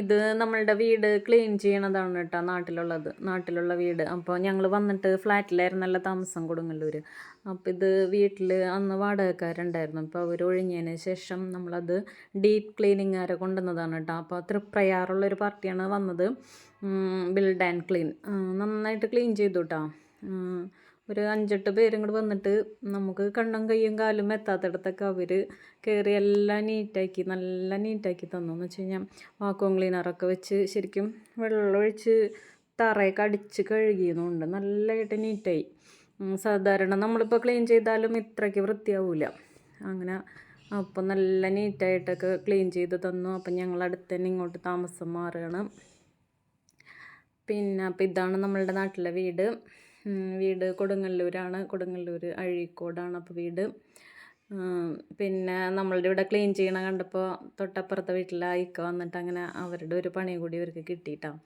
ഇത് നമ്മളുടെ വീട് ക്ലീൻ ചെയ്യണതാണ് കേട്ടോ, നാട്ടിലുള്ള വീട്. അപ്പോൾ ഞങ്ങൾ വന്നിട്ട് ഫ്ലാറ്റിലായിരുന്നല്ല താമസം, കൊടുങ്ങല്ലൂർ. അപ്പോൾ ഇത് വീട്ടിൽ അന്ന് വാടകക്കാരുണ്ടായിരുന്നു. അപ്പോൾ അവർ ഒഴിഞ്ഞതിന് ശേഷം നമ്മളത് ഡീപ്പ് ക്ലീനിങ്ങുകാരെ കൊണ്ടുവന്നതാണ് കേട്ടോ. അപ്പോൾ തൃപ്രയാറുള്ളൊരു പാർട്ടിയാണ് വന്നത്, ബിൽഡ് ആൻഡ് ക്ലീൻ. നന്നായിട്ട് ക്ലീൻ ചെയ്തു കേട്ടോ. ഒരു 5-8 പേരും കൂടെ വന്നിട്ട് നമുക്ക് കണ്ണും കയ്യും കാലും എത്താത്തിടത്തൊക്കെ അവർ കയറി എല്ലാം നല്ല നീറ്റാക്കി തന്നു. എന്ന് വെച്ച് കഴിഞ്ഞാൽ വാക്വം ക്ലീനറൊക്കെ വെച്ച് ശരിക്കും വെള്ളമൊഴിച്ച് തറയൊക്കെ അടിച്ച് കഴുകിയതുകൊണ്ട് നല്ലതായിട്ട് നീറ്റായി. സാധാരണ നമ്മളിപ്പോൾ ക്ലീൻ ചെയ്താലും ഇത്രയ്ക്ക് വൃത്തിയാവില്ല അങ്ങനെ. അപ്പം നല്ല നീറ്റായിട്ടൊക്കെ ക്ലീൻ ചെയ്ത് തന്നു. അപ്പം ഞങ്ങൾ അടുത്ത് തന്നെ ഇങ്ങോട്ട് താമസം മാറുകയാണ്. പിന്നെ അപ്പം ഇതാണ് നമ്മളുടെ നാട്ടിലെ വീട് കൊടുങ്ങല്ലൂരാണ്. കൊടുങ്ങല്ലൂർ അഴീക്കോടാണ് അപ്പോൾ വീട്. പിന്നെ നമ്മളുടെ ഇവിടെ ക്ലീൻ ചെയ്യണ കണ്ടപ്പോൾ തൊട്ടപ്പുറത്തെ വീട്ടിലെ ഇക്ക വന്നിട്ട് അങ്ങനെ അവരുടെ ഒരു പണി കൂടി അവർക്ക് കിട്ടിയിട്ടാണ്.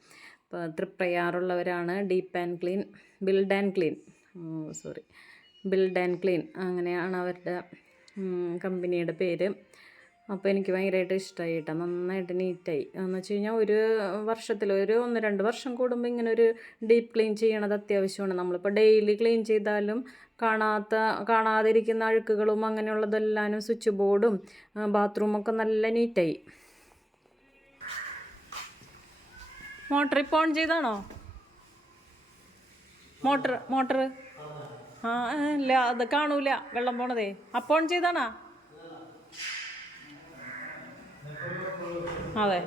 അപ്പോൾ തൃപ്രയാറുള്ളവരാണ്. ബിൽഡ് ആൻഡ് ക്ലീൻ അങ്ങനെയാണ് അവരുടെ കമ്പനിയുടെ പേര്. അപ്പോൾ എനിക്ക് ഭയങ്കരമായിട്ട് ഇഷ്ടമായി കേട്ടോ. നന്നായിട്ട് നീറ്റായി. എന്ന് വെച്ച് കഴിഞ്ഞാൽ ഒരു വർഷത്തിൽ ഒരു 1-2 വർഷം കൂടുമ്പോൾ ഇങ്ങനെ ഒരു ഡീപ്പ് ക്ലീൻ ചെയ്യണത് അത്യാവശ്യമാണ്. നമ്മളിപ്പോൾ ഡെയിലി ക്ലീൻ ചെയ്താലും കാണാതിരിക്കുന്ന അഴുക്കുകളും അങ്ങനെയുള്ളതെല്ലാനും സ്വിച്ച് ബോർഡും ബാത്റൂമൊക്കെ നല്ല നീറ്റായി. മോട്ടർ ഇപ്പോൾ ഓൺ ചെയ്താണോ? മോട്ടർ ഇല്ല, അത് കാണൂല വെള്ളം പോണതേ. അപ്പോൾ ഓൺ ചെയ്താണോ? അതെ.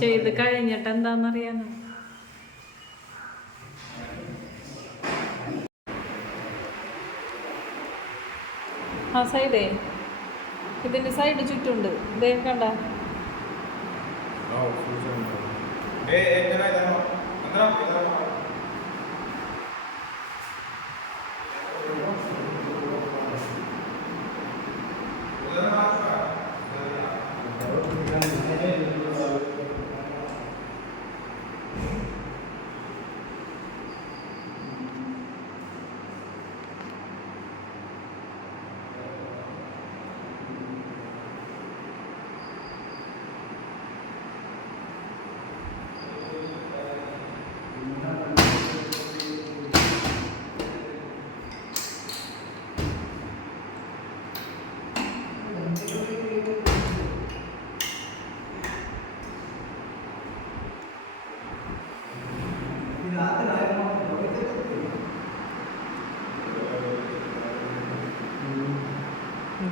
ചെയ്ത് കഴിഞ്ഞിട്ട് എന്താണെന്നറിയാനോ? ആ സൈഡേ, ഇതിൻ്റെ സൈഡ് ചുറ്റുണ്ട്. ഇതേ കണ്ട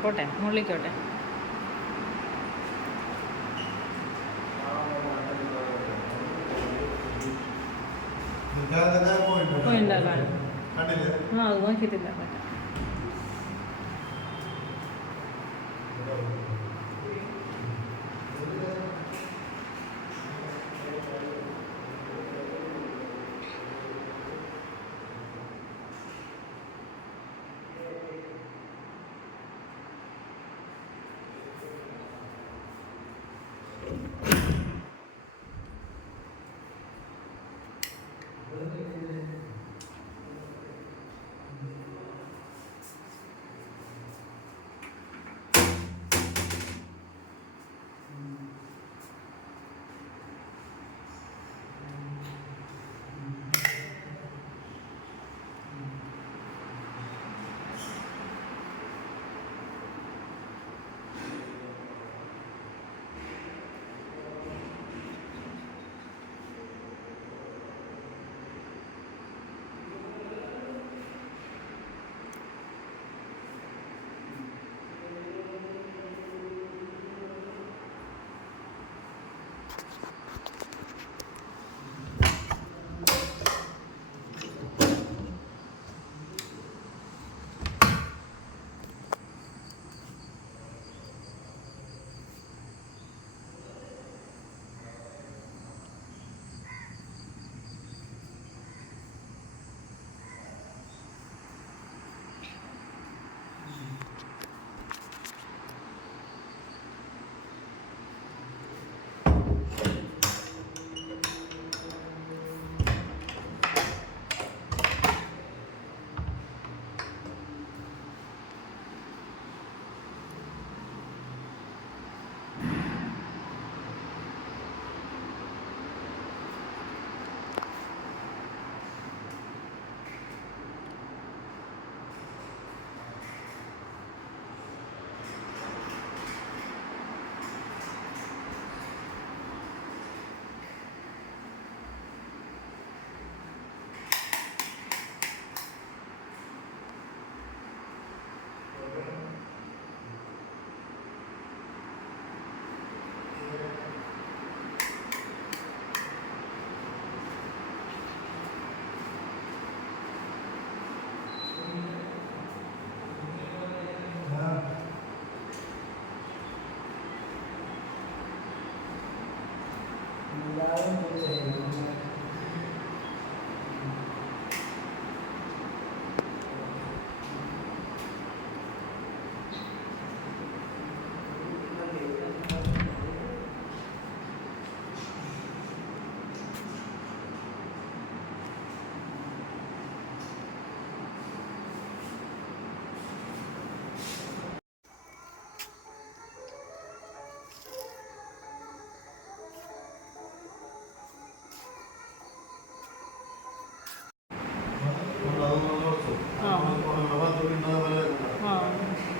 പോട്ടെ, മുകളിലേക്കോട്ടെ. പോയിണ്ടല്ലോ. അത് നോക്കിയിട്ടില്ല.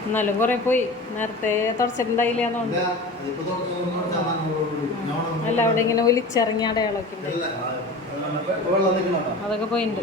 എന്നാലും കുറേ പോയി. നേരത്തെ തുടച്ചിട്ടുണ്ടായില്ലാന്ന് തോന്നുന്നു. അല്ല, അവിടെ ഇങ്ങനെ ഒലിച്ചിറങ്ങിയ അടയാളമൊക്കെ ഉണ്ട്. അതൊക്കെ പോയിട്ടുണ്ട്.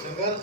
Segar.